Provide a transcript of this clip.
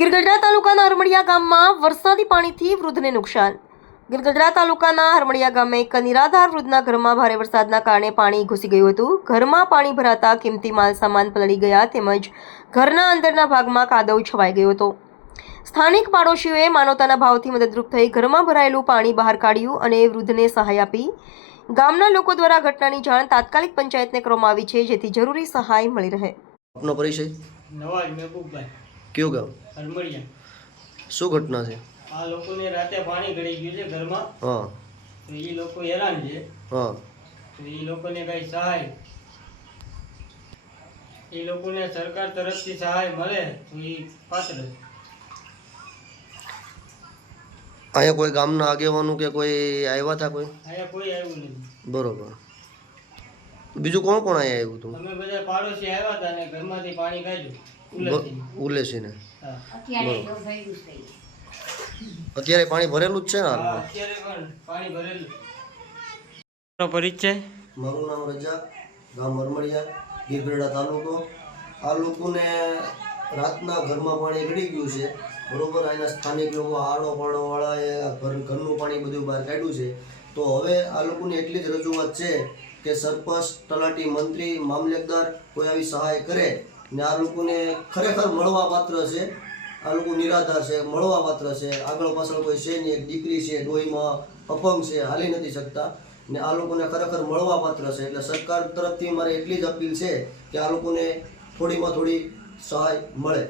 ગીરગઢડા તાલુકાના હરમડિયા ગામમાં વરસાદી પાણીથી વૃદ્ધને નુકસાન. ગીરગઢડા તાલુકાના હરમડિયા ગામે એક નિરાધાર વૃદ્ધના ઘરમાં ભારે વરસાદના કારણે પાણી ઘૂસી ગયું હતું. ઘરમાં પાણી ભરાતા કિંમતી માલ સામાન પલળી ગયા તેમજ ઘરના અંદરના ભાગમાં કાદવ છવાઈ ગયો હતો. સ્થાનિક પાડોશીઓએ માનવતાના ભાવથી મદદરૂપ થઈ ઘરમાં ભરાયેલું પાણી બહાર કાઢ્યું અને વૃદ્ધને સહાય આપી. ગામના લોકો દ્વારા ઘટનાની જાણ તાત્કાલિક પંચાયતને કરવામાં આવી છે, જેથી જરૂરી સહાય મળી રહે. આપનો પરિચય? નવાજ મહેબૂબભાઈ, કયું ગામ? હરમડિયા. શું ઘટના છે? આ લોકોને રાતે પાણી ગળી ગયું છે ઘરમાં, હા તો એ લોકો હેરાન છે. હા તો એ લોકોને કઈ સહાય, એ લોકોને સરકાર તરફથી સહાય મળે તો એ પાત્ર. અહીંયા કોઈ ગામના આગેવાનું કે કોઈ આવ્યા હતા? કોઈ અહીંયા કોઈ આવ્યું નથી. બરોબર. બીજું કોણ કોણ અહીંયા આવ્યું હતું? અમે બધા પાડોશી આવ્યા હતા અને ઘરમાંથી પાણી કાઢ્યું ઉલેસીને. હા. અત્યારે પાણી ભરેલું જ છે ને હા, હાલમાં? અત્યારે પણ પાણી ભરેલું. પરિચય? મારું નામ રજા, ગામ હરમડિયા, ગીરગઢડા તાલુકો. આ લોકોને રાતના ઘરમાં પાણી ગળી ગયું છે, બરોબર. અહીંના સ્થાનિક લોકો આડો પાડોવાળાએ ઘરનું પાણી બધું બહાર કાઢ્યું છે. તો હવે આ લોકોની એટલી જ રજૂઆત છે કે સરપંચ, તલાટી, મંત્રી, મામલતદાર કોઈ આવી સહાય કરે ને આ લોકોને ખરેખર મળવા પાત્ર છે. આ લોકો નિરાધાર છે, મળવા પાત્ર છે. આગળ પાછળ કોઈ છે નહીં, એક દીકરી છે, ડોહીમાં અપંગ છે, હાલી નથી શકતા ને આ લોકોને ખરેખર મળવા પાત્ર છે. એટલે સરકાર તરફથી મારે એટલી જ અપીલ છે કે આ લોકોને થોડીમાં થોડી સહાય મળે.